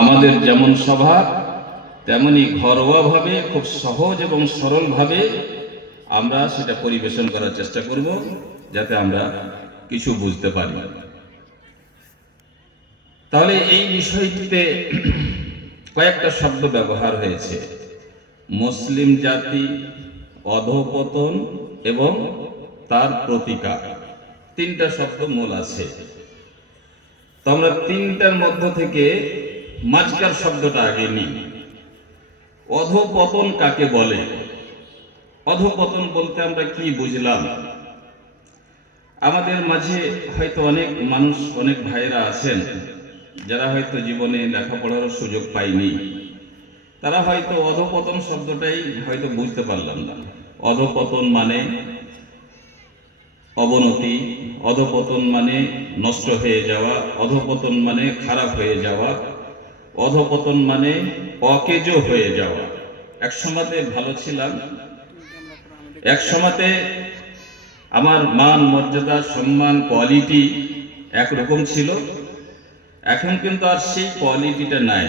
আমাদের যেমন স্বভাব তেমনি ঘরোয়াভাবে খুব সহজ এবং সরলভাবে আমরা সেটা পরিবেশন করার চেষ্টা করব, যাতে আমরা কিছু বুঝতে পারি। তাহলে এই বিষয়টিতে কয়েকটা শব্দ ব্যবহার হয়েছে: মুসলিম জাতি, অধঃপতন এবং তার প্রতিকার। তিনটা শব্দ মূল আছে। তো আমরা তিনটার মধ্য থেকে মাঝখান শব্দটা আগে নিই। অধঃপতন কাকে বলে? অধঃপতন বলতে আমরা কি বুঝলাম? আমাদের মাঝে হয়তো অনেক মানুষ, অনেক ভাইরা আছেন যারা হয়তো জীবনে লেখাপড়ার সুযোগ পায়নি। তারা হয়তো অধঃপতন শব্দটাই হয়তো বুঝতে পারলাম না। অধঃপতন মানে অবনতি, অধঃপতন মানে নষ্ট হয়ে যাওয়া, অধঃপতন মানে খারাপ হয়ে যাওয়া, অধঃপতন মানে অকেজো হয়ে যাওয়া। এক সময়তে ভালো ছিলাম, এক সময়তে আমার মান, মর্যাদা, সম্মান, কোয়ালিটি একরকম ছিল। এখন কিন্তু আর সেই কোয়ালিটিটা নাই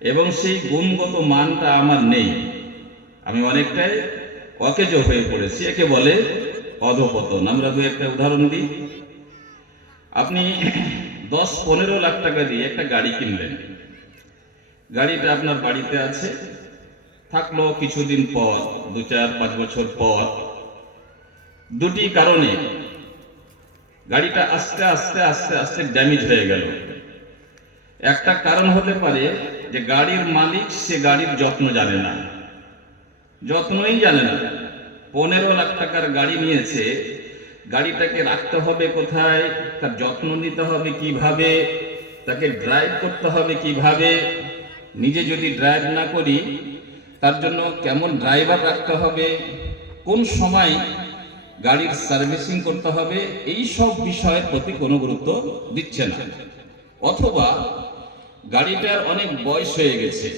এবং সেই গুণগত মানটা আমার নেই। আমি অনেকটাই অকেজো হয়ে পড়েছি। একে বলে অধঃপতন। আমরা দু একটা উদাহরণ দিই। আপনি 10-15 লাখ টাকা দিয়ে একটা গাড়ি কিনলেন। গাড়িটা আপনার বাড়িতে আছে, থাকলো কিছুদিন পর, 2-4-5 বছর পর দুটি কারণে গাড়িটা আস্তে আস্তে আস্তে আস্তে ড্যামেজ হয়ে গেল। একটা কারণ হতে পারে যে গাড়ির মালিক সে গাড়ির যত্ন জানে না, যত্নই জানে না। 15 লাখ টাকার গাড়ি নিয়েছে, গাড়িটাকে রাখতে হবে কোথায়, তার যত্ন নিতে হবে কিভাবে, তাকে ড্রাইভ করতে হবে কিভাবে, নিজে যদি ড্রাইভ না করি তার জন্য কেমন ড্রাইভার রাখতে হবে, কোন সময় গাড়ির সার্ভিসিং করতে হবে, এই সব বিষয়ের প্রতি কোনো গুরুত্ব দিচ্ছে না। অথবা গাড়িটার অনেক বয়স হয়ে গেছে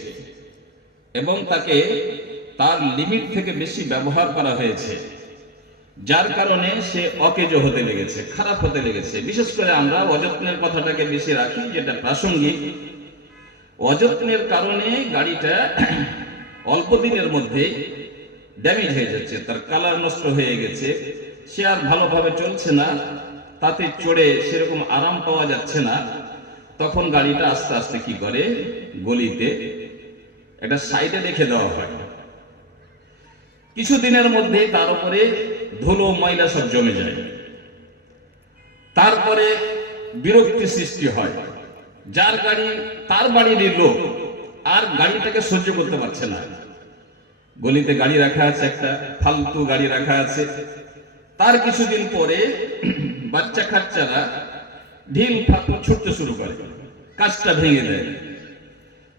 এবং তাকে তার লিমিট থেকে বেশি ব্যবহার করা হয়েছে, যার কারণে সে অকেজো হতে লেগেছে, খারাপ হতে লেগেছে। বিশেষ করে আমরা অযত্নের কথাটাকে বেশি রাখি, যেটা প্রাসঙ্গিক। অযত্নের কারণে গাড়িটা অল্প দিনের মধ্যে ড্যামেজ হয়ে যাচ্ছে, তার কালার নষ্ট হয়ে গেছে, সে আর ভালোভাবে চলছে না, তাতে চড়ে সেরকম আরাম পাওয়া যাচ্ছে না। তখন গাড়িটা আস্তে আস্তে কি করে, গলিতে একটা সাইডে রেখে দেওয়া হয়। কিছুদিনের মধ্যে তার উপরে ধুলো ময়লা সব জমে যায়। তারপরে বিরক্তি সৃষ্টি হয়। যার গাড়ি, তার বাড়ির লোক আর গাড়িটাকে সহ্য করতে পারছে না। গলিতে গাড়ি রাখা আছে, একটা ফালতু গাড়ি রাখা আছে। তার কিছুদিন পরে বাচ্চা কাচ্চারা ঢিল ফাঁকু ছুটতে শুরু করে, কাঁচটা ভেঙে দেয়।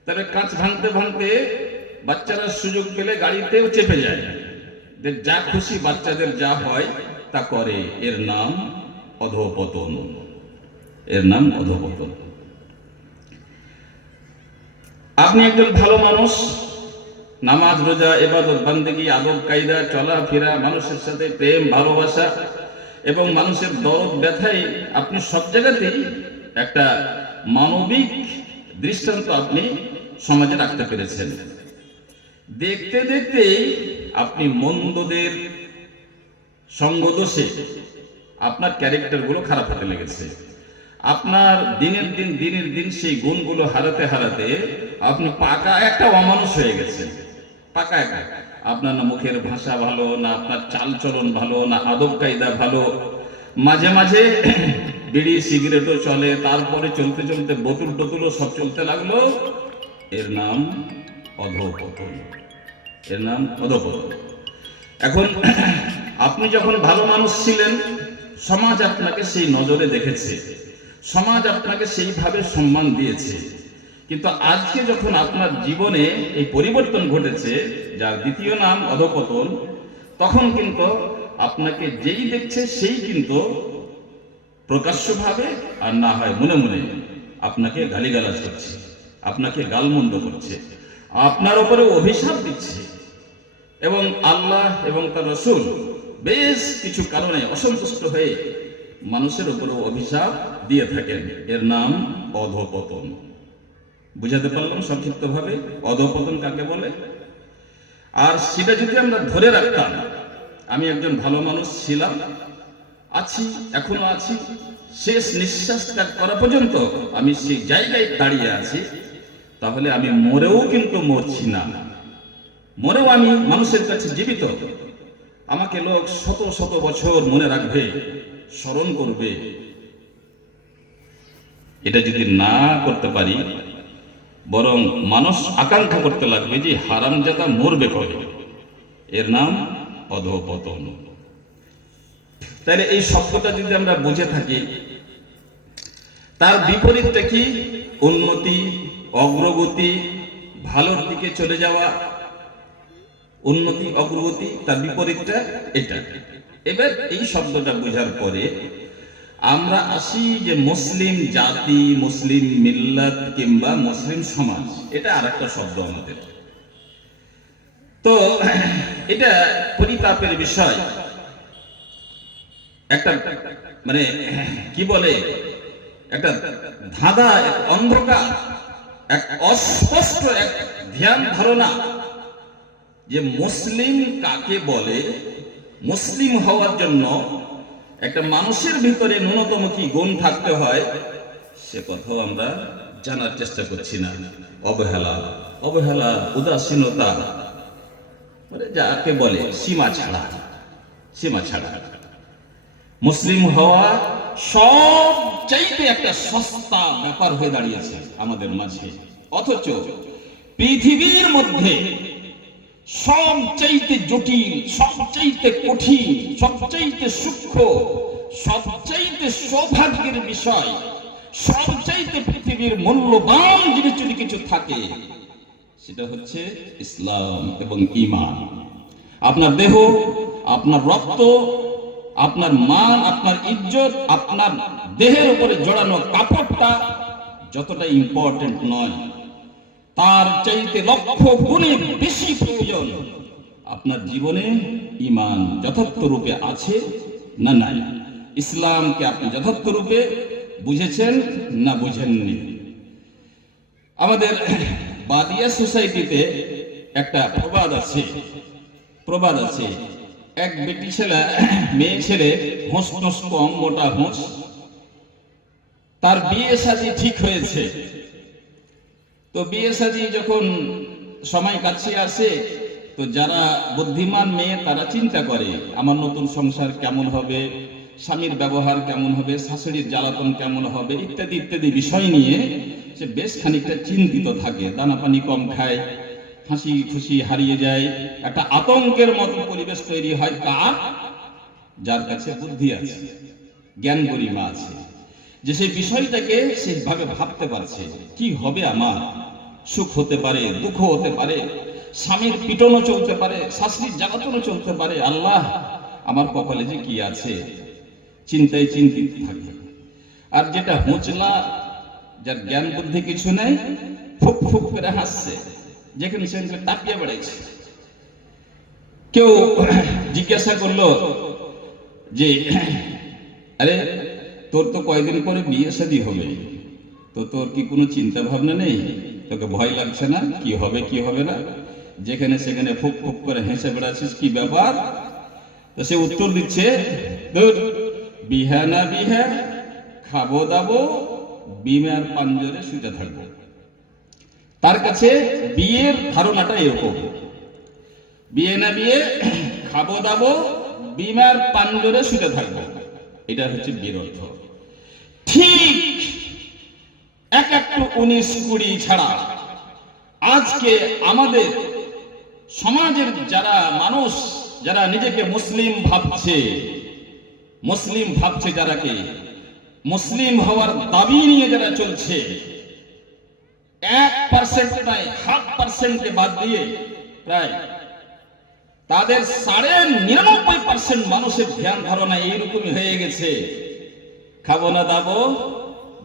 তবে কাঁচ ভাঙতে ভাঙতে বাচ্চারা সুযোগ পেলে গাড়িতেও চেপে যায়। যা খুশি বাচ্চাদের যা হয় তা করে। এর নাম অধঃপতন। এর নাম অধঃপতন। আপনি একজন ভালো মানুষ, নামাজ, রোজা, ইবাদত, বান্দেগী, আদব কায়দা, চলাফেরা, মানুষের সাথে প্রেম, ভালোবাসা এবং মানুষের দরদ ব্যথায় আপনি সব জায়গাতেই একটা মানবিক দৃষ্টান্ত আপনি সমাজে রাখতে পেরেছেন। দেখতে দেখতেই আপনি মন্দদের সঙ্গদোষে আপনার ক্যারেক্টারগুলো খারাপ হতে লেগেছে। আপনার দিনের দিন সেই গুণগুলো হারাতে হারাতে আপনি পাকা একটা অমানুষ হয়ে গেছেন। পাকা একটা। আপনার না মুখের ভাষা ভালো, না আপনার চালচলন ভালো, না আদব কায়দা ভালো। মাঝে মাঝে বিড়ি সিগারেটও চলে, তারপরে চলতে চলতে বোতল টোতলও সব চলতে লাগলো। এর নাম অধঃপতন। এর নাম অধঃপতন। এখন আপনি যখন ভালো মানুষ ছিলেন, সমাজ আপনাকে সেই নজরে দেখেছে, সমাজ আপনাকে সেইভাবে সম্মান দিয়েছে। কিন্তু আজকে যখন আপনার জীবনে এই পরিবর্তন ঘটেছে, যার দ্বিতীয় নাম অধঃপতন, তখন কিন্তু আপনাকে যেই দেখছে সেই কিন্তু প্রকাশ্যভাবে আর না হয় মনে মনে আপনাকে গালিগালাজ করছে, আপনাকে গালমন্দ করছে, আপনার উপরে অভিশাপ দিচ্ছে। এবং আল্লাহ এবং তার রাসূল বেশ কিছু কারণে অসন্তুষ্ট হয়ে মানুষের উপরে অভিশাপ দিয়ে থাকেন। এর নাম অধঃপতন। বুঝাতে পারলাম সংক্ষিপ্তভাবে অধঃপতন কাকে বলে। আর সেটা যদি আমরা ধরে রাখতাম, আমি একজন ভালো মানুষ ছিলাম, আছি, এখনো আছি, শেষ নিঃশ্বাস ত্যাগ করা পর্যন্ত আমি সেই জায়গায় দাঁড়িয়ে আছি, তাহলে আমি মরেও কিন্তু মরছি না, মরেও আমি মানুষের কাছে জীবিত। আমাকে লোক শত শত বছর মনে রাখবে, স্মরণ করবে। এটা যদি না করতে পারি, বরং মানুষ আকাঙ্ক্ষা করতে লাগবে যে হারামজাদা মরবে কবে, এর নাম অধঃপতন। তাহলে এই শব্দটা যদি আমরা বুঝে থাকি, তার বিপরীতটা কি? উন্নতি, অগ্রগতি, ভালোর দিকে চলে যাওয়া। উন্নতি, অগ্রগতি, তার বিপরীতটা এটা। এবার এই শব্দটা বোঝার পরে আমরা আসি যে মুসলিম জাতি, মুসলিম মিল্লাত কিংবা মুসলিম সমাজ, এটা আরেকটা শব্দ আমাদের। তো এটা পরিতাপের বিষয়, একটা মানে কি বলে, একটা ধাঁধা, এক অন্ধকার, এক অস্পষ্ট এক ধ্যান ধারণা যে মুসলিম কাকে বলে। মুসলিম হওয়ার জন্য একটা মানুষের ভিতরে ন্যূনতম কি গুণ থাকতে হয়, সে কথাও আমরা জানার চেষ্টা করছি না। অবহেলা, অবহেলা, উদাসীনতা, মানে যাকে বলে সীমা ছাড়া, সীমা ছাড়া। মুসলিম হওয়া সবচাইতে একটা সস্তা ব্যাপার হয়ে দাঁড়িয়েছে আমাদের মাঝে, অথচ পৃথিবীর মধ্যে সবচাইতে জটিল, সবচাইতে কঠিন, সবচাইতে সূক্ষ্ম, সবচাইতে সৌভাগ্যের বিষয়, সবচাইতে পৃথিবীর মূল্যবান জিনিস যদি কিছু থাকে, সেটা হচ্ছে ইসলাম এবং ঈমান। আপনার দেহ, আপনার রক্ত, আপনার মান, আপনার ইজ্জত, আপনার দেহের উপরে জড়ানো কাপড়টা যতটা ইম্পর্টেন্ট নয়, তার চাইতে লক্ষ গুণে বেশি প্রয়োজন আপনার জীবনে ঈমান যথার্থ রূপে আছে না নাই, ইসলামকে আপনি যথার্থ রূপে বুঝেছেন না বুঝেননি। আমাদের বাদিয়া সোসাইটিতে একটা প্রবাদ আছে, এক বেটি ছেলে, মেয়ে ছেলে, হোঁস টোস কম, মোটা হোঁস, তার বিয়ে শাদী ঠিক হয়েছে। তো বিয়ে শাদী যখন সময় কাছে আসে, তো যারা বুদ্ধিমান মেয়ে তারা চিন্তা করে আমার নতুন সংসার কেমন হবে, স্বামীর ব্যবহার কেমন হবে, শাশুড়ির জ্বালাতন কেমন হবে, ইত্যাদি ইত্যাদি বিষয় নিয়ে সে বেশ খানিকটা চিন্তিত থাকে। দানা পানি কম খায়, হাসি খুশি হারিয়ে যায়, একটা আতঙ্কের মতো পরিবেশ তৈরি হয়। কার? যার কাছে বুদ্ধি আছে, জ্ঞান গরিমা আছে, যে সেই বিষয়টাকে সেইভাবে ভাবতে পারছে, কি হবে আমার, সুখ হতে পারে, দুঃখ হতে পারে, স্বামীর পিটনও চলতে পারে, শাশুড়ির জ্বালাতনও চলতে পারে, আল্লাহ আমার কপালে যে কি আছে, চিন্তায় চিন্তিত থাকবে। আর যেটা হোঁচলা, যার জ্ঞান বুদ্ধি কিছু নেই, ফুক ফুক করে হাসছে, যেখানে সেখানে তাকিয়ে বেড়াইছে। কেউ জিজ্ঞাসা করলো যে আরে তোর তো কয়েকদিন পরে বিয়ে শাদী হবে, তো তোর কি কোনো চিন্তা ভাবনা নেই, তোকে ভয় লাগছে না কি হবে কি হবে না, যেখানে সেখানে ফুক ফুক করে হেসে বেড়াচ্ছিস, কি ব্যাপার? তো সে উত্তর দিচ্ছে, ধুর, বিহা না বিহা, খাবো দাবো, বিমার পাঞ্জরে শুতে থাকবো। তার কাছে বিয়ের ধারণাটা এরকম, বিয়ে না বিয়ে, খাবো দাবো, বিমার পাঞ্জরে শুতে থাকবো, এটা হচ্ছে বিয়ের অর্থ। ঠিক এক একটু 19-20 ছাড়া আজকে আমাদের সমাজের যারা মানুষ, যারা নিজেকে মুসলিম ভাবছে, যারাকে মুসলিম হওয়ার দাবি নিয়ে যারা চলছে, 1% নয়, 0.5% বাদ দিয়ে প্রায় তাদের 99.5% মানুষের ধ্যান ধারণা এইরকমই হয়ে গেছে, খাবো না দাবো,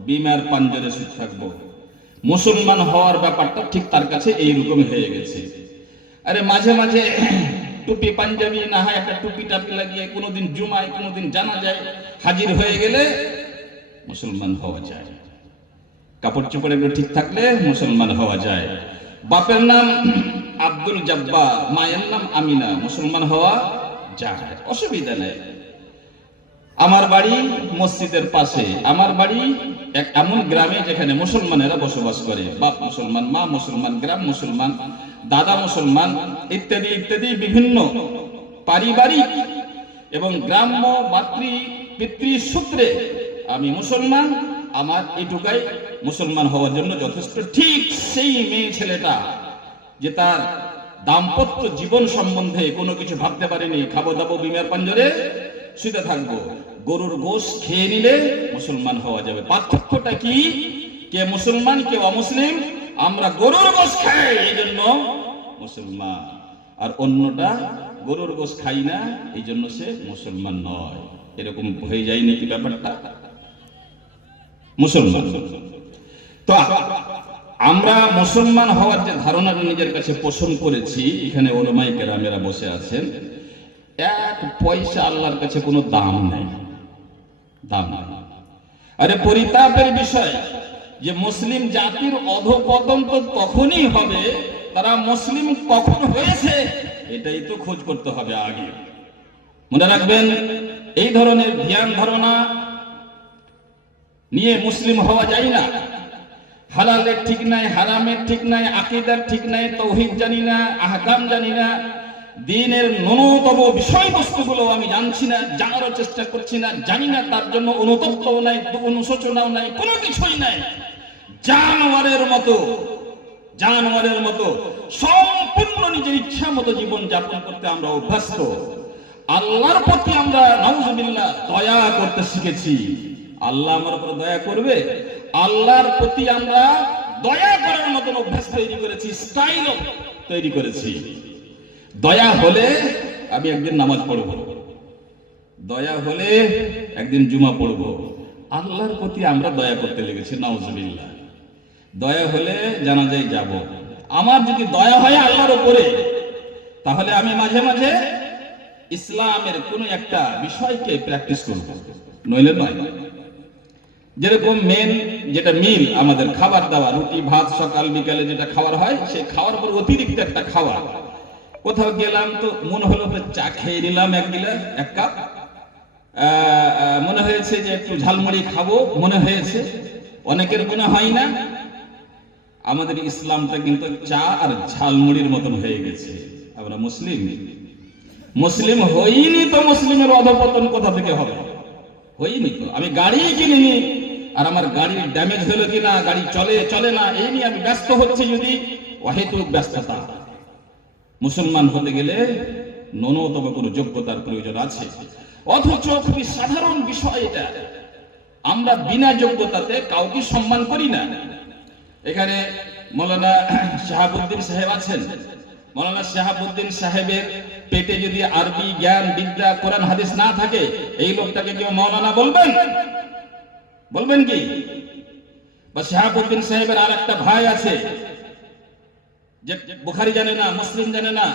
বিমার পাঞ্জরে শুয়ে থাকবো। মুসলমান হওয়ার ব্যাপারটা ঠিক তার কাছে এইরকমই হয়ে গেছে। আরে মাঝে মাঝে টুপি পাঞ্জাবি না হয় একটা টুপি টাপি লাগিয়ে কোনোদিন জুমায় কোনোদিন জানা যায় হাজির হয়ে গেলে মুসলমান হওয়া যায়। কাপড় চোপড় এগুলো ঠিক থাকলে মুসলমান হওয়া যায়। বাপের নাম আব্দুল জব্বার, মায়ের নাম আমিনা, মুসলমান হওয়া যায়, অসুবিধা নেই। আমার বাড়ি মসজিদের পাশে, আমার বাড়ি এক এমন গ্রামে যেখানে মুসলমানেরা বসবাস করে, বাপ মুসলমান, মা মুসলমান, গ্রাম মুসলমান, দাদা মুসলমান, ইত্যাদি ইত্যাদি বিভিন্ন পারিবারিক এবং গ্রাম্য মাতৃ পিতৃ সূত্রে আমি মুসলমান। আমার এটুকাই মুসলমান হওয়ার জন্য যথেষ্ট। ঠিক সেই মেয়ে ছেলেটা যে তার দাম্পত্য জীবন সম্বন্ধে কোনো কিছু ভাবতে পারেনি, খাবো দাবো বিমার পাঞ্জরে শুতে থাকবো, গরুর গোশ খেয়ে নিলে মুসলমান হওয়া যাবে। পার্থক্যটা কি? কে মুসলমান কে অমুসলিম? আমরা গরুর গোশ খাই এই জন্য মুসলমান, আর অন্যটা গরুর গোশ খাই না এই জন্য সে মুসলমান নয়। এরকম হয়ে যায় নাকি ব্যাপারটা? মুসলমান তো আমরা মুসলমান হওয়ার যে ধারণা নিজের কাছে পোষণ করেছি, এখানে ওলামায়ে কেরামেরা বসে আছেন, এক পয়সা আল্লাহর কাছে কোনো দাম নেই, দাম নেই। আরে পরিতাপের বিষয় যে মুসলিম জাতির অধঃপতন তো তখনই হবে, তারা মুসলিম কখন হয়েছে এটাই তো খোঁজ করতে হবে আগে। মনে রাখবেন, এই ধরনের ধ্যান ধারণা নিয়ে মুসলিম হওয়া যায় না। হালালের ঠিক নাই, হারামের ঠিক নাই, আকীদার ঠিক নাই, তাওহীদ জানি না, আহকাম জানি না, দ্বীনের ন্যূনতম বিষয়বস্তুগুলো আমি জানছি না, জানারও চেষ্টা করছি না, জানি না, তার জন্য অনুতপ্তও নাই, অনুশোচনাও নাই, কোনো কিছুই নাই। জানোয়ারের মতো সম্পূর্ণ নিজের ইচ্ছা মতো জীবন যাপন করতে আমরা অভ্যস্ত। আল্লাহর প্রতি আমরা নাউজুবিল্লাহ দয়া করতে শিখেছি। আল্লাহ আমার উপর দয়া করবে, আল্লাহর প্রতি আমরা দয়া করার মতন অভ্যাস তৈরি করেছি, স্টাইল তৈরি করেছি। দয়া হলে আমি একদিন নামাজ পড়ব, দয়া হলে একদিন জুমা পড়ব। আল্লাহর প্রতি আমরা দয়া করতে লেগেছি, নাউজুবিল্লাহ। দয়া হলে জানাজায় যাব। আমার যদি দয়া হয় আল্লাহর উপরে, তাহলে আমি মাঝে মাঝে ইসলামের কোন একটা বিষয়কে প্র্যাকটিস করব, নইলে নয়। যেরকম মেন যেটা মিল, আমাদের খাবার দাবার, রুটি ভাত সকাল বিকালে যেটা খাবার হয়, সেই খাওয়ার পর অতিরিক্ত একটা খাবার। কোথাও গেলাম তো মনে হলো তো চা খেয়ে নিলাম এক কাপ, মনে হয়েছে যে একটু ঝালমুড়ি খাবো, মনে হয়েছে, অনেকের মনে হয় না। আমাদের ইসলামটা কিন্তু চা আর ঝালমুড়ির মতন হয়ে গেছে। আমরা মুসলিম হইনি তো মুসলিমের অধঃপতন কোথা থেকে হবে? হইনি তো। আমি গাড়ি কিনিনি, আর আমার গাড়ির ড্যামেজ হলো কিনা, গাড়ি চলে না, এই নিয়ে আমি ব্যস্ত হচ্ছি যদি অহেতুক ব্যস্ততা। মুসলমান হতে গেলে ন্যূনতম কোনো যোগ্যতার প্রয়োজন আছে, অথচ খুবই সাধারণ বিষয় এটা। আমরা বিনা যোগ্যতাতে কাউকে সম্মান করি না। এখানে মৌলানা শাহাবুদ্দিন সাহেব আছেন। মৌলানা শাহাবুদ্দিন সাহেবের পেটে যদি আরবি জ্ঞান বিদ্যা কোরআন হাদিস না থাকে, এই লোকটাকে কেউ মৌলানা বলবেন কি? বা শাহাবুদ্দিন সাহেবের আর একটা ভাই আছে যে বুখারী জানে না, মুসলিম জানে না,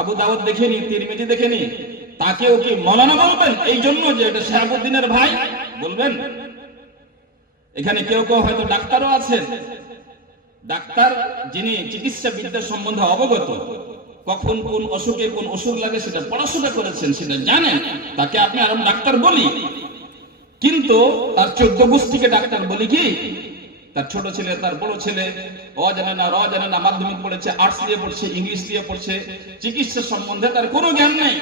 আবু দাউদ দেখেনি, তিরমিজি দেখেনি, তাকেও কি মৌলানা বলবেন? এই জন্য যে এটা শাহাবুদ্দিনের ভাই বলবেন? এখানে কেউ হয়তো ডাক্তারও আছেন, ডাক্তার যিনি চিকিৎসা বিদ্যা সম্বন্ধে অবগত, কখন কোন অসুখে কোন ওষুধ লাগে সেটা পড়াশোনা করেছেন, সেটা জানেন, তাকে আপনি আর ডাক্তার বলি। কিন্তু তার 14 গোষ্ঠীকে ডাক্তার বলি কি? তার ছোট ছেলে, তার বড় ছেলে জানে না, মাধ্যমিক পড়েছে, আর্টস দিয়ে পড়ছে, ইংলিশ দিয়ে পড়ছে, চিকিৎসা সম্বন্ধে তার কোনো জ্ঞান নেই।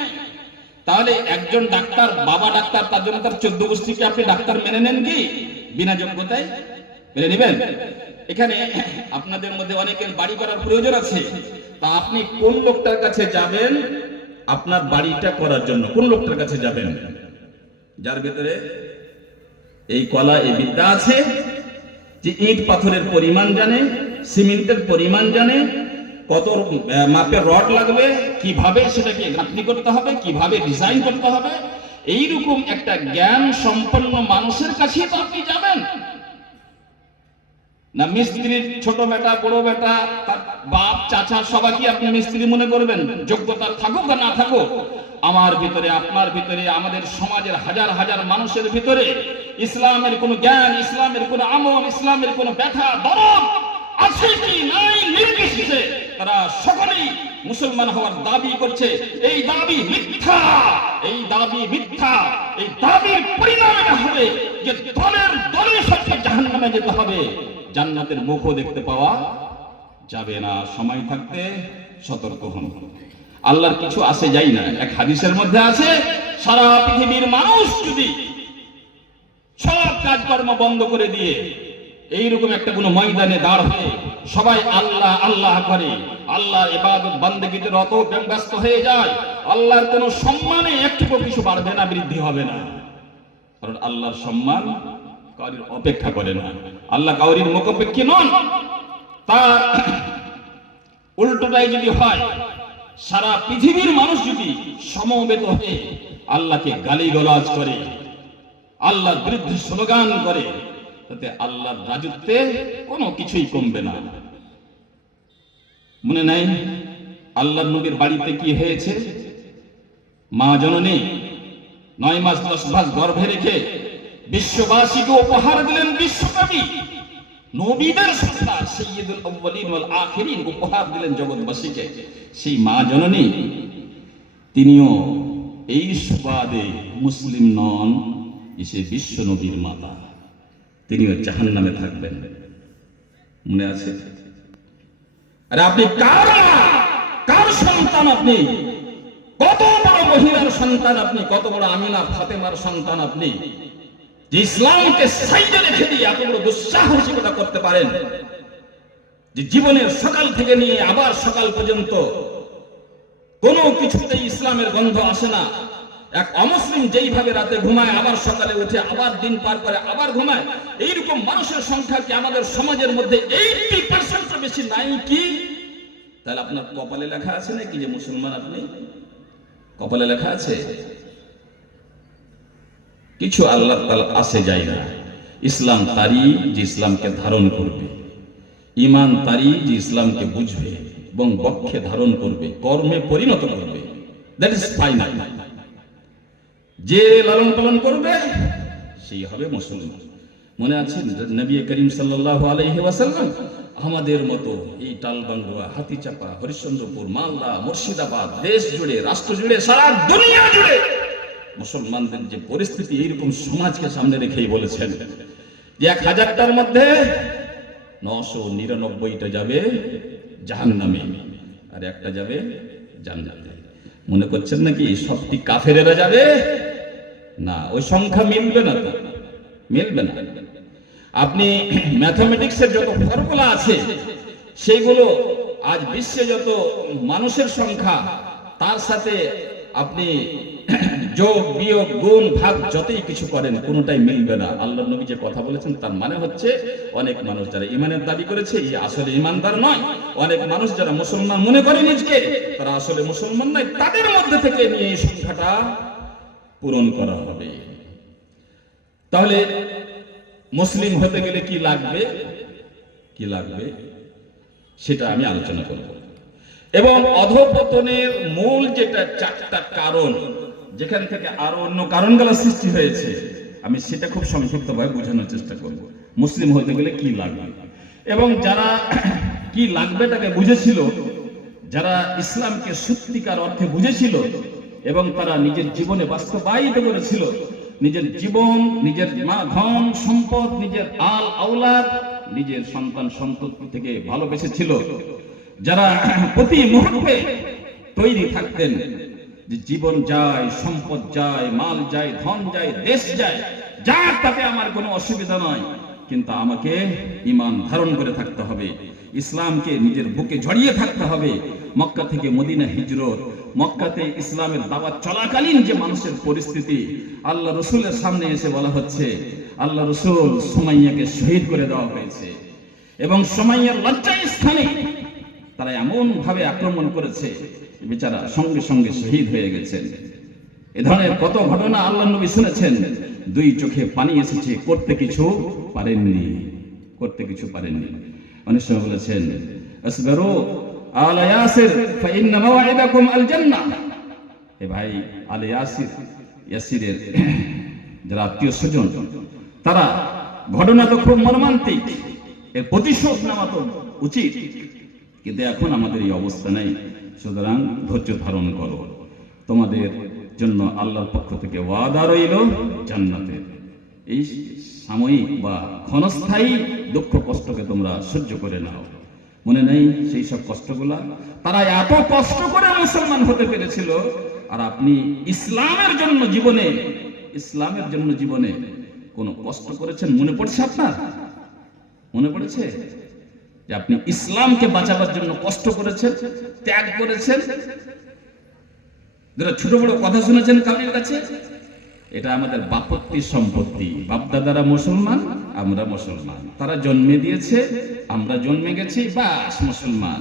তাহলে একজন ডাক্তার, বাবা ডাক্তার, তার জন্য তার 14 গোষ্ঠীকে আপনি ডাক্তার মেনে নেন কি? বিনা যোগ্যতায় মেনে নেবেন? এখানে আপনাদের মধ্যে অনেকের বাড়ি করার প্রয়োজন আছে, তা আপনি কোন লোকটার কাছে যাবেন আপনার বাড়িটা করার জন্য? কোন লোকটার কাছে যাবেন? যার ভিতরে এই কলা, এই বিদ্যা আছে, যে ইট পাথরের পরিমাণ জানে, সিমেন্টের পরিমাণ জানে, কত মাপের রড লাগবে, কিভাবে সেটাকে গাঁথনি করতে হবে, কিভাবে ডিজাইন করতে হবে, এইরকম একটা জ্ঞান সম্পন্ন মানুষের কাছেই তো আপনি যাবেন না। মিস্ত্রির ছোট বেটা, বড় বেটা, তার বাপ চাচা সবাইকে আপনি মিস্ত্রি মনে করবেন, যোগ্যতা থাকুক আর না থাকুক। আমার ভিতরে, আপনার ভিতরে, আমাদের সমাজের হাজার হাজার মানুষের ভিতরে ইসলামের কোন জ্ঞান, ইসলামের কোন আমল, ইসলামের কোন ব্যথা দরদ আছে কি নাই নির্বিশেষে তারা সকলেই মুসলমান হওয়ার দাবি করছে। এই দাবি মিথ্যা, এই দাবি মিথ্যা। এই দাবির পরিণাম এটা হবে যে দলের দলের সাথে জাহান্নামে যেতে হবে, জান্নাতের মুখও দেখতে পাওয়া যাবে না। সময় থাকতে সতর্ক হন। আল্লাহর কিছু আসে যায় না। এক হাদিসের মধ্যে আছে, সারা পৃথিবীর মানুষ যদি সব কাজকর্ম বন্ধ করে দিয়ে এইরকম একটা কোনো ময়দানে দাঁড় হয়ে সবাই আল্লাহ আল্লাহ করে, আল্লাহর ইবাদত বান্দেগীতে রত ব্যস্ত হয়ে যায়, আল্লাহর কোনো সম্মানে একটুকু কিছু বাড়বে না, বৃদ্ধি হবে না। কারণ আল্লাহর সম্মান কাউরির অপেক্ষা করে না, আল্লাহ কাউরির মুখাপেক্ষী নন। তার উল্টোটাই যদি হয়, সারা পৃথিবীর মানুষ যদি সমবেত হয়ে আল্লাহকে গালিগালাজ করে, আল্লাহর বিরুদ্ধে স্লোগান করে, তাতে আল্লাহর রাজত্বে কোনো কিছুই কমবে না। মনে নাই আল্লাহর নবীর বাড়িতে কি হয়েছে? মা জননী 9 মাস 10 মাস গর্ভে রেখে বিশ্ববাসীকে উপহার দিলেন বিশ্বকবি, নবীদের সর্দার সাইয়্যিদুল আউয়ালিন ওয়াল আখিরিন উপহার দিলেন জগৎবাসীকে। সেই মা জননী তিনিও এই সুবাদে মুসলিম নন, সে বিশ্ব নবীর মাতা, তিনিও জাহান্নামে থাকবেন। মনে আছে? আরে আপনি কার সন্তান? আপনি কত বড় মহিলার সন্তান, আপনি কত বড় আমিনা ফাতেমার সন্তান, আপনি যে ইসলামকে সাইডে রেখে দিয়ে এত বড় দুঃসাহসিকতা করতে পারেন, যে জীবনের সকাল থেকে নিয়ে আবার সকাল পর্যন্ত কোনো কিছুতেই ইসলামের গন্ধ আসে না। এক অমুসলিম যেইভাবে রাতে ঘুমায়, আবার সকালে উঠে, আবার দিন পার করে, আবার ঘুমায়, এইরকম মানুষের সংখ্যা কি আমাদের সমাজের মধ্যে 80% বেশি নাই কি? তাহলে আপনার কপালে লেখা আছে নাকি যে মুসলমান আপনি? কপালে লেখা আছে? কিছু আল্লাহ তাআলা আসে যায় না। ইসলাম তারই যে ইসলামকে ধারণ করবে, ঈমান তারই যে ইসলামকে বুঝবে এবং বক্ষে ধারণ করবে, কর্মে পরিণত করবে। That is final. যে লালন পালন করবে সেই হবে মুসলমান। মনে আছে নবী করিম সাল্লাল্লাহু আলাইহি ওয়াসাল্লাম আমাদের মতো এই টালবাংলা, হাতিচাপা, হরিশ্চন্দ্রপুর, মালদা, মুর্শিদাবাদ, দেশ জুড়ে, রাষ্ট্র জুড়ে, সারা দুনিয়া জুড়ে মুসলমানদের যে পরিস্থিতি, এইরকম সমাজকে সামনে রেখেই বলেছেন যে 1000টার মধ্যে 999টা যাবে জাহান্নামে আর একটা যাবে জান্নাতে। মনে করছেন নাকি সবটি কাফেরেরা যাবে? না, ওই সংখ্যা মিলবে না, তো মিলবে না। আপনি ম্যাথমেটিক্সের যত ফর্মুলা আছে সেগুলো আজ বিশ্বে যত মানুষের সংখ্যা, তার সাথে আপনি যোগ বিয়োগ গুণ ভাগ যতই কিছু করেন, কোনোটাই মিলবে না। আল্লাহর নবী যে কথা বলেছেন তার মানে হচ্ছে অনেক মানুষ যারা ঈমানের দাবি করেছে আসলে ঈমানদার নয়, অনেক মানুষ যারা মুসলমান মনে করে নিজকে তারা আসলে মুসলমান নয়, তাদের মধ্যে থেকে নিয়ে এই সংখ্যাটা পূরণ করা হবে। তাহলে মুসলিম হতে গেলে কি লাগবে, কি লাগবে সেটা আমি আলোচনা করব। এবং অধঃপতনের মূল যেটা 4টা কারণ, যেখান থেকে আরো অন্য কারণগুলো সৃষ্টি হয়েছে, আমি সেটা খুব সংক্ষিপ্তভাবে বোঝানোর চেষ্টা করব। মুসলিম হতে গেলে কি লাগবে, এবং যারা কি লাগবেটাকে বুঝেছিল, যারা ইসলামকে সত্যিকার অর্থে বুঝেছিল এবং তারা নিজের জীবনে বাস্তবায়িত করেছিল, নিজের জীবন, নিজের ধন সম্পদ, নিজের আল আওলাদ, নিজের সন্তান সন্ততি থেকে ভালোবেসেছিল, যারা প্রতি মুহূর্তে তৈরি থাকতেন যে জীবন যায়, সম্পদ যায়, মাল যায়, ধন যায়, দেশ যায়, যার তাতে আমার কোনো অসুবিধা নয়, কিন্তু আমাকে ঈমান ধারণ করে থাকতে হবে, ইসলামকে নিজের বুকে জড়িয়ে থাকতে হবে। মক্কা থেকে মদিনা হিজরত, মক্কাতে ইসলামের দাওয়াত চলাকালীন যে মানুষের পরিস্থিতি, আল্লাহ রসুলের সামনে এসে বলা হচ্ছে আল্লাহ রসুল সুমাইয়াকে শহীদ করে দেওয়া হয়েছে, এবং সুমাইয়ার লজ্জায় স্থানে তারা এমন ভাবে আক্রমণ করেছে বেচারা সঙ্গে সঙ্গে শহীদ হয়ে গেছেন। এ ধরনের কত ঘটনা আল্লাহ নবী শুনেছেন। 2 চোখে পানি এসেছে, করতে কিছু পারেননি, করতে কিছু পারেননি। অনেক সময় বলেছেন আসবিরু আলা ইয়াসির ফাইন্না মাওয়াইদাকুম আল জান্নাহ। এ ভাই আলে ইয়াসির, ইয়াসিরের যারা আত্মীয় স্বজন, তারা ঘটনা তো খুব মর্মান্তিক, এর প্রতিশোধ নেওয়া তো উচিত, কিন্তু এখন আমাদের এই অবস্থা নেই। সুতরাং ধৈর্য ধারণ করো, তোমাদের জন্য আল্লাহর পক্ষ থেকে ওয়াদা রইল জান্নাতের। এই সাময়িক বা ক্ষণস্থায়ী দুঃখ কষ্টকে তোমরা সহ্য করে নাও। মনে নেই সেই সব কষ্টগুলা? তারা এত কষ্ট করে মুসলমান হতে পেরেছিল, আর আপনি ইসলামের জন্য জীবনে কোনো কষ্ট করেছেন? মনে পড়ছে আপনার? মনে পড়েছে যে আপনি ইসলামকে বাঁচাবার জন্য কষ্ট করেছেন, ত্যাগ করেছেন? যারা ছোট বড় কথা শুনেছেন কাউরির কাছে? এটা আমাদের বাপত্তির সম্পত্তি। বাপদাদারা মুসলমান, আমরা মুসলমান। তারা জন্মে দিয়েছে, আমরা জন্মে গেছি, বাস মুসলমান।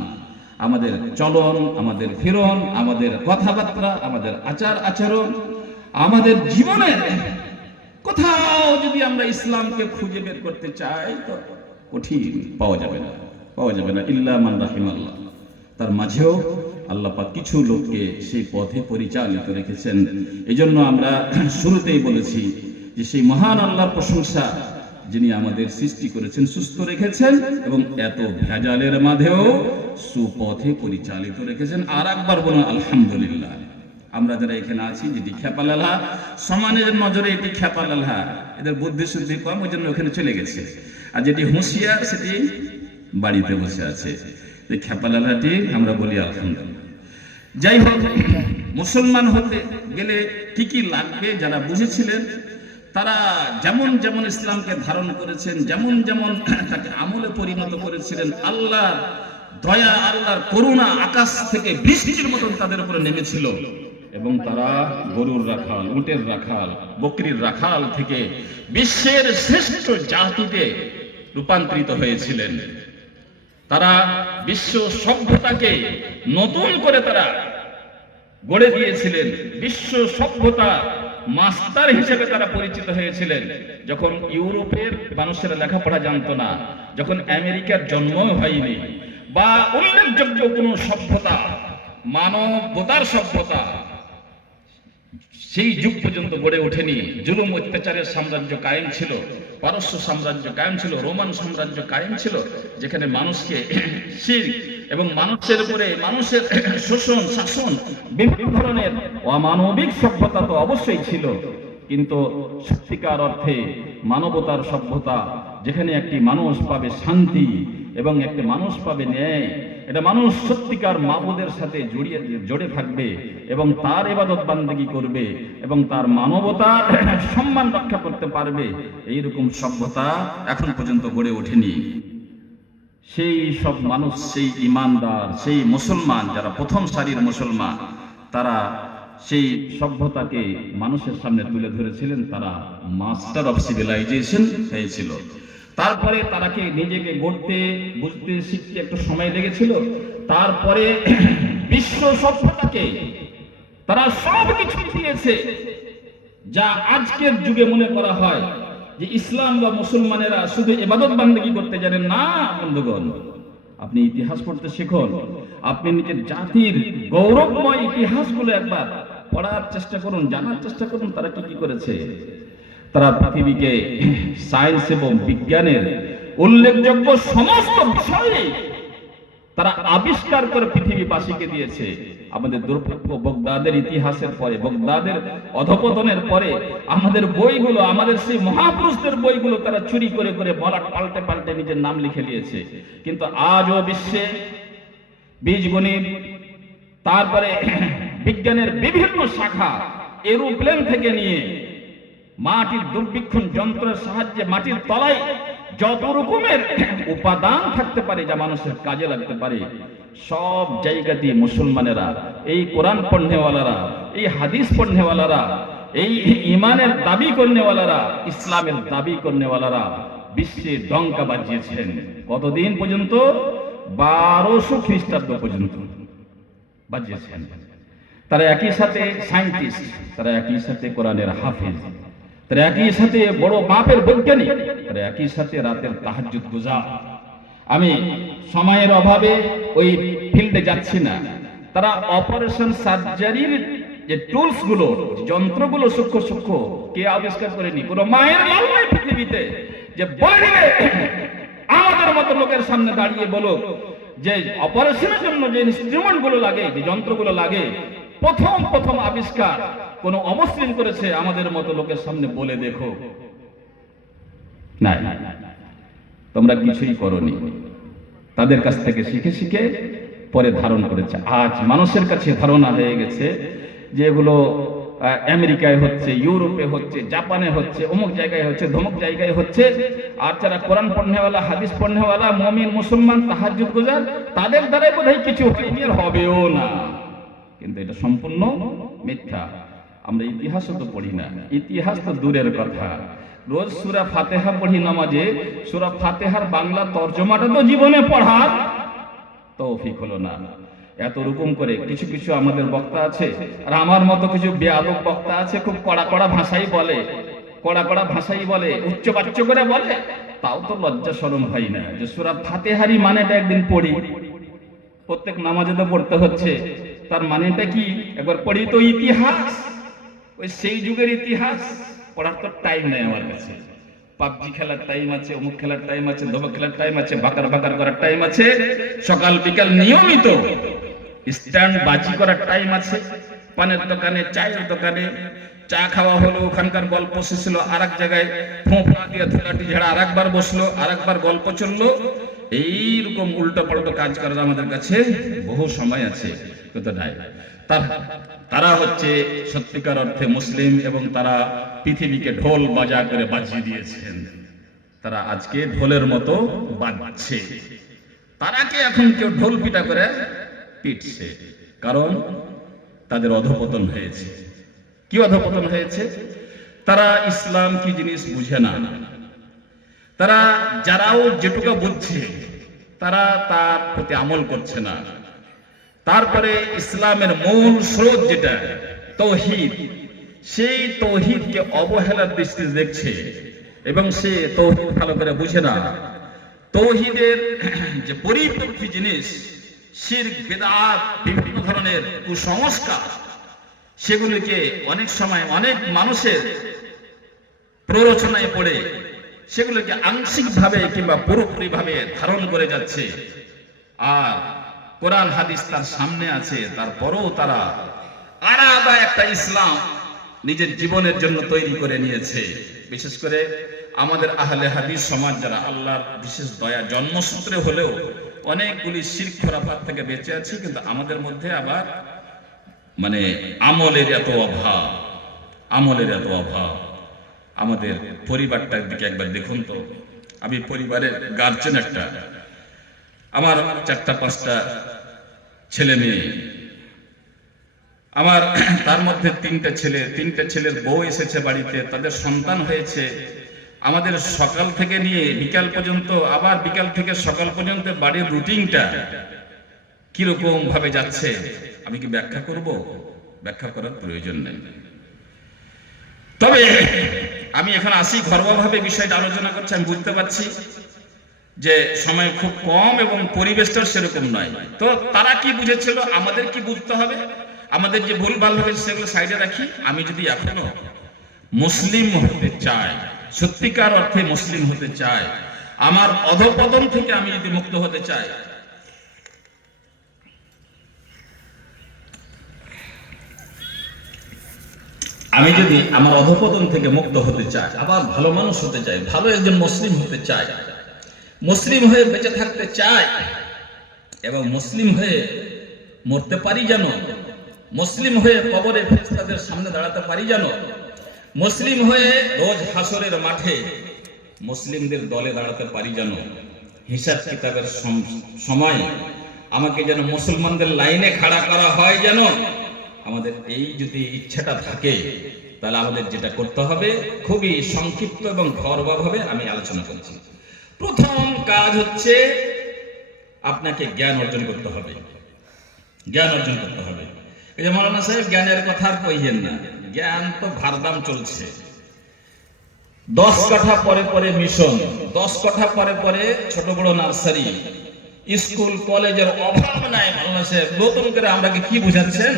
আমাদের চলন, আমাদের ফিরন, আমাদের কথাবার্তা, আমাদের আচার আচরণ, আমাদের জীবনের কোথাও যদি আমরা ইসলামকে খুঁজে বের করতে চাই তো কঠিন, পাওয়া যাবে না ইল্লা মান রাহিমাল্লাহ। তার মাঝেও আল্লাহ পাক কিছু লোককে সেই পথে পরিচালিত রেখেছেন। এই জন্য আমরা শুরুতেই বলেছি যে সেই মহান আল্লাহর প্রশংসা, যিনি আমাদের সৃষ্টি করেছেন, সুস্থ রেখেছেন এবং এত ভেজালের মাঝেও সুপথে পরিচালিত রেখেছেন। আর একবার বলুন আলহামদুলিল্লাহ। আমরা যারা এখানে আছি, যেটি খেপালালহা, সমানের নজরে এটি খেপালালহা, এদের বুদ্ধি শুদ্ধি কম, ওই জন্য ওখানে চলে গেছে। আর যেটি হুঁশিয়ার, সেটি বাড়িতে বসে আছে। এই খেপালালহাটি আমরা বলি আলহামদুলিল্লাহ। যাই হোক, মুসলমান হতে গেলে কি কি লাগবে যারা বুঝেছিলেন, তারা যেমন যেমন ইসলামকে ধারণ করেছেন, যেমন যেমন তাকে আমলে পরিণত করেছিলেন, আল্লাহর দয়া, আল্লাহর করুণা আকাশ থেকে বৃষ্টির মতন তাদের উপরে নেমেছিল এবং তারা গরুর রাখাল, উটের রাখাল, বকরির রাখাল থেকে বিশ্বের শ্রেষ্ঠ জাতিতে রূপান্তরিত হয়েছিলেন। তারা বিশ্ব সভ্যতাকে নতুন করে তারা গড়ে দিয়েছিলেন। বিশ্ব সভ্যতা মাস্টার হিসেবে তারা পরিচিত হয়েছিলেন। যখন ইউরোপের মানুষেরা লেখাপড়া জানতো না, যখন আমেরিকার জন্ম হয়নি, বা উল্লেখযোগ্য কোনো সভ্যতা, মানবতার সভ্যতা সেই যুগ পর্যন্ত গড়ে ওঠেনি। জুলুম অত্যাচারের সাম্রাজ্য কায়েম ছিল, পারস্য সাম্রাজ্য কায়েম ছিল, রোমান সাম্রাজ্য কায়েম ছিল, যেখানে মানুষকে শিরক এবং মানুষের উপরে মানুষের শোষণ, শাসন, বিভিন্ন ধরনের অমানবিক সভ্যতা তো অবশ্যই ছিল, কিন্তু সত্যিকার অর্থে মানবতার সভ্যতা, যেখানে একটি মানুষ পাবে শান্তি এবং একটি মানুষ পাবে ন্যায়, এটা মানুষ সত্যিকার মাবুদের সাথে জড়ে থাকবে এবং তার ইবাদত বান্দেগী করবে এবং তার মানবতার সম্মান রক্ষা করতে পারবে, এইরকম সভ্যতা এখন পর্যন্ত গড়ে ওঠেনি। সেই সব মানুষ, সেই ইমানদার, সেই মুসলমান যারা প্রথম সারির মুসলমান, তারা সেই সভ্যতাকে মানুষের সামনে তুলে ধরেছিলেন। তারা মাস্টার অফ সিভিলাইজেশন হয়েছিল। তারপরে তারাকে নিজেকে গড়তে, বুঝতে, শিখতে একটু সময় লেগেছিল। তারপরে বিশ্ব সভ্যতাকে তারা সব কিছু দিয়েছে, যা আজকের যুগে মনে করা হয় যে ইসলাম বা মুসলমানেরা শুধু ইবাদত বান্দেগী করতে জানেন না। বন্ধুগণ, আপনি ইতিহাস পড়তে শিখুন, আপনি নিজের জাতির গৌরবময় ইতিহাসগুলো একবার পড়ার চেষ্টা করুন, জানার চেষ্টা করুন তারা কি কি করেছে। তারা পৃথিবীকে সায়েন্স এবং বিজ্ঞানের উল্লেখযোগ্য সমস্ত বিষয়ে তারা আবিষ্কার করে পৃথিবীবাসীকে দিয়েছে। আমাদের দুর্ভাগ্য, বগদাদের ইতিহাসের পরে, বগদাদের অধপতনের পরে আমাদের বইগুলো, আমাদের সেই মহাপুরুষদের বইগুলো তারা চুরি করে করে বলাট পাল্টে পাল্টে নিজের নাম লিখে নিয়েছে। কিন্তু আজও বিশ্বে বীজগণিত, তারপরে বিজ্ঞানের বিভিন্ন শাখা, এরোপ্লেন থেকে নিয়ে মাটির দুর্বীক্ষণ যন্ত্রের সাহায্যে মাটির তলায় যত রকমের উপাদান থাকতে পারে যা মানুষের কাজে লাগতে পারে, সব জায়গাতে মুসলমানেরা, এই কোরআন পড়নেওয়ালারা, এই হাদিস পড়নেওয়ালারা, এই ইমানের দাবি করনেওয়ালারা, ইসলামের দাবি করনেওয়ালারা বিশ্বে ডঙ্কা বাজিয়েছেন। কতদিন পর্যন্ত? 1200 খ্রিস্টাব্দ পর্যন্ত বাজিয়েছেন। তারা একই সাথে সায়েন্টিস্ট, তারা একই সাথে কোরআনের হাফেজ, তারা একই সাথে বড় মাপের বৈজ্ঞানিক, তারা একই সাথে রাতের তাহাজ্জুদ গুজার। আমি সময়ের অভাবে ওই ফিল্ডে যাচ্ছি না। তারা অপারেশন সার্জারির যে টুলস গুলো, যন্ত্রগুলো সূক্ষ্ম সূক্ষ্ম কে আবিষ্কার করেনি? কোনো মায়ের লাল নয় পৃথিবীতে যে বলে দিবে আমাদের মতো লোকের সামনে দাঁড়িয়ে বলো যে অপারেশনের জন্য যে ইনস্ট্রুমেন্ট গুলো লাগে, যে যন্ত্রগুলো লাগে, প্রথম আবিষ্কার কোন অমুসলিম করেছে, আমাদের মতো লোকের সামনে বলে দেখো। না, তোমরা কিছুই করনি। তাদের কাছ থেকে শিখে শিখে পরে ধারণ করেছে। আজ মানুষের কাছে ধারণা হয়ে গেছে যে এগুলো আমেরিকায় হচ্ছে, ইউরোপে হচ্ছে, জাপানে হচ্ছে, অমুক জায়গায় হচ্ছে, ধমুক জায়গায় হচ্ছে। আর যারা কোরআন পড়নেওয়ালা, হাদিস পড়নেওয়ালা, মুমিন মুসলমান, তাহাজ্জুদ গুজার, তাদের দ্বারাই বোধহয় কিছু হয়নি আর হবেও না। কিন্তু এটা সম্পূর্ণ মিথ্যা। আমরা ইতিহাসও তো পড়ি না, ইতিহাস তো দূরের কথা। রোজ সূরা ফাতিহা পড়ি নামাজে, সূরা ফাতিহার বাংলা তর্জমাটা তো জীবনে পড়ার তৌফিক হলো না। এত রকম করে কিছু কিছু আমাদের বক্তা আছে, আর আমার মতো কিছু বেয়াদব বক্তা আছে, খুব কড়া ভাষাই বলে, উচ্চ বাচ্চ করে বলে। তাও তো লজ্জা শরম হয় না যে সূরা ফাতিহারই মানেটা একদিন পড়ি। প্রত্যেক নামাজে তো পড়তে হচ্ছে, তার মানেটা কি একবার পড়ি তো। ইতিহাস, ওই সেই যুগের ইতিহাস পড়ার তো টাইম নেই আমার কাছে। পাবজি খেলার টাইম আছে, অমুক খেলার টাইম আছে, ধমক খেলার টাইম আছে, বাকার করার টাইম আছে, সকাল বিকাল নিয়মিত স্ট্যান্ড বাজি করার টাইম আছে। পানের দোকানে, চায়ের দোকানে চা খাওয়া হলো, ওখানকার গল্প শেষ হলো, আর এক জায়গায় ফোঁফা দিয়ে ধুলাটি ঝাড়া আর একবার বসলো, আর একবার গল্প চললো। এইরকম উল্টো পাল্টো কাজ করার আমাদের কাছে বহু সময় আছে। কিন্তু নাই, তারা হচ্ছে সত্যিকার অর্থে মুসলিম, এবং তারা পৃথিবীকে ঢোল বাজা করে বাজিয়ে দিয়েছেন। তারা আজকে ঢোলের মতো বাজছে। তারাকে এখন কেউ ঢোল পিটা করে পিটছে, কারণ তাদের অধঃপতন হয়েছে। কি অধঃপতন হয়েছে? তারা ইসলাম কি জিনিস বুঝে না। তারা যারাও যেটুকু বুঝছে তারা তার প্রতি আমল করছে না। তারপরে ইসলামের মূল স্রোত যেটা তাওহীদ, সেই তাওহীদকে অবহেলার দৃষ্টিতে দেখছে, এবং সে তাওহীদ ভালো করে বুঝে না। তাওহীদের যে পরিপন্থী জিনিস, শিরক, বিদআত, বিভিন্ন ধরনের কুসংস্কার, সেগুলিকে অনেক সময় অনেক মানুষের প্ররোচনায় পড়ে সেগুলোকে আংশিকভাবে কিংবা পুরোপুরিভাবে ধারণ করে যাচ্ছে। আর কোরআন হাদিস তার সামনে আছে, তারপরেও তারা আলাদা একটা ইসলাম নিজের জীবনের জন্য তৈরি করে নিয়েছে। বিশেষ করে আমাদের আহলে হাদিস সমাজ, যারা আল্লাহর বিশেষ দয়া জন্মসূত্রে হলেও অনেকগুলি শিরক খুরাফাত থেকে বেঁচে আছি, কিন্তু আমাদের মধ্যে আবার আমলের এত অভাব। আমাদের পরিবারটার দিকে একবার দেখুন তো। আমি পরিবারের গার্জেন একটা, আমার 4-5টা ছেলে মেয়ে, আমার তার মধ্যে 3টে ছেলের বউ এসেছে বাড়িতে, তাদের সন্তান হয়েছে। আমাদের সকাল থেকে নিয়ে বিকাল পর্যন্ত, আবার বিকাল থেকে সকাল পর্যন্ত বাড়ির রুটিনটা কিরকম ভাবে যাচ্ছে আমি কি ব্যাখ্যা করব? ব্যাখ্যা করার প্রয়োজন নেই। তবে আমি এখন আসি ঘরোয়াভাবে বিষয়টা আলোচনা করছি। আমি বুঝতে পারছি যে সময় খুব কম এবং পরিবেশটাও সেরকম নয়। তো তারা কি বুঝেছিল, আমাদের কি বুঝতে হবে? আমাদের যে ভুলভাল হবে সেগুলো সাইডে রাখি। আমি যদি এখনো মুসলিম হতে চাই, সত্যিকার অর্থে মুসলিম হতে চাই, আমার অধঃপতন থেকে আমি যদি মুক্ত হতে চাই, আমি যদি আমার অধঃপতন থেকে মুক্ত হতে চাই, আবার ভালো মানুষ হতে চাই, ভালো একজন মুসলিম হতে চাই, মুসলিম হয়ে বেঁচে থাকতে চাই, এবং মুসলিম হয়ে মরতে পারি যেন, মুসলিম হয়ে কবরে ফেরেশতাদের সামনে দাঁড়াতে পারি যেন, মুসলিম হয়ে রোজ হাসরের মাঠে মুসলিমদের দলে দাঁড়াতে পারি যেন, হিসাব কিতাবের সময় আমাকে যেন মুসলমানদের লাইনে খাড়া করা হয় যেন, আমাদের এই যদি ইচ্ছাটা থাকে, তাহলে আমাদের যেটা করতে হবে খুবই সংক্ষিপ্ত এবং ঘরোয়াভাবে আমি আলোচনা করছি। প্রথম কাজ হচ্ছে আপনাকে জ্ঞান অর্জন করতে হবে। জ্ঞান অর্জন করতে হবে। এই যে মৌলানা সাহেব জ্ঞানের কথা আর কইয়েন না, জ্ঞান তো ভারদাম চলছে। 10 কাঠা পরে পরে মিশন, 10 কাঠা পরে পরে ছোট বড় নার্সারি, স্কুল কলেজের অভাব নাই। মাওলানা সাহেব নতুন করে আমরাকে কি বুঝাচ্ছেন?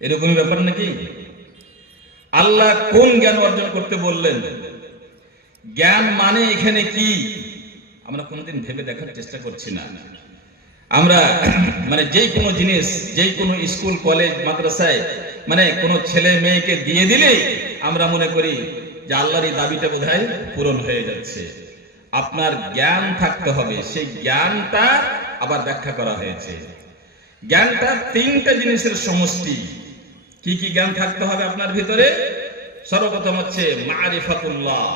এরকমই ব্যাপার নাকি? আল্লাহ কোন জ্ঞান অর্জন করতে বললেন? জ্ঞান মানে এখানে কি আমরা কোনোদিন ভেবে দেখার চেষ্টা করছি না। আমরা মানে যেই কোনো জিনিস, যেই কোনো স্কুল কলেজ মাদ্রাসায় মানে কোনো ছেলে মেয়েকে দিয়ে দিলেই আমরা মনে করি যে আল্লাহর এই দাবিটা বোধহয় পূরণ হয়ে যাচ্ছে। আপনার জ্ঞান থাকতে হবে, সেই জ্ঞানটা আবার ব্যাখ্যা করা হয়েছে। জ্ঞানটা 3টা জিনিসের সমষ্টি। কি কি জ্ঞান থাকতে হবে আপনার ভিতরে? সর্বপ্রথম হচ্ছে মারিফাতুল্লাহ,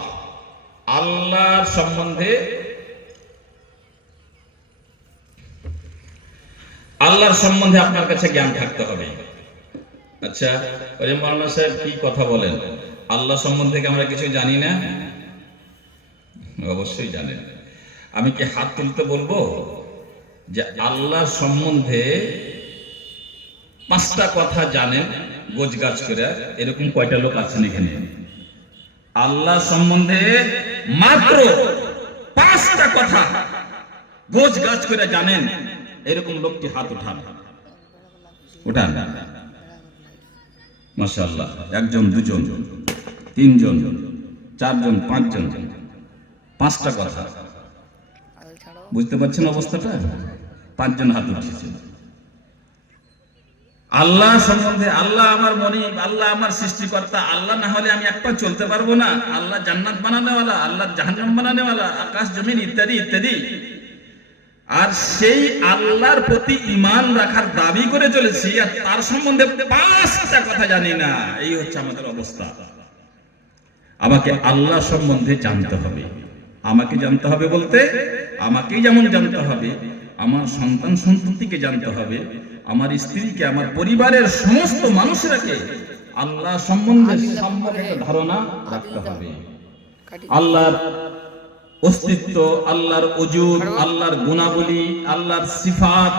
আল্লাহর সম্বন্ধে, আল্লাহর সম্বন্ধে আপনার কাছে জ্ঞান থাকতে হবে। আচ্ছা, ওরে মাওলানা সাহেব কি কথা বলেন, আল্লাহ সম্বন্ধে কি আমরা কিছু জানি না? অবশ্যই জানেন। আমি কি হাত তুলতে বলবো যে আল্লাহ সম্বন্ধে 5টা কথা জানেন গোছগাছ করে? এরকম কয়টা লোক আছেন এখানে? আল্লাহ সম্বন্ধে মাত্র 5টা কথা গোছগাছ করে জানেন এরকম লোকটি হাত উঠান। উঠান। মাশাআল্লাহ, 1 জন 2 জন 3 জন 4 জন 5 জন। 5টা কথা বুঝতে পারছেন অবস্থাটা? 5 জন হাত উঠিয়েছে। আল্লাহ সম্বন্ধে, আল্লাহ আমার মনিব, আল্লাহ আমার সৃষ্টিকর্তা, আল্লাহ না হলে আমি এক পা চলতে পারবো না, আল্লাহ জান্নাত বানানেওয়ালা, আল্লাহ জাহান্নাম বানানেওয়ালা, আকাশ জমিন ইত্যাদি ইত্যাদি। আর সেই আল্লাহর প্রতি ঈমান রাখার দাবি করে চলেছি, আর তার সম্বন্ধে 5টা কথা জানি না। এই হচ্ছে আমাদের অবস্থা। আমাকে আল্লাহ সম্বন্ধে জানতে হবে। আমাকে জানতে হবে বলতে আমাকেই যেমন জানতে হবে, আমার সন্তান সন্ততিকে জানতে হবে, আমার স্ত্রীকে, আমার পরিবারের সমস্ত মানুষরাকে আল্লাহ সম্বন্ধে সম্যক একটা ধারণা রাখতে হবে। আল্লাহর অস্তিত্ব, আল্লাহর ওজুদ, আল্লাহর গুণাবলী, আল্লাহর সিফাত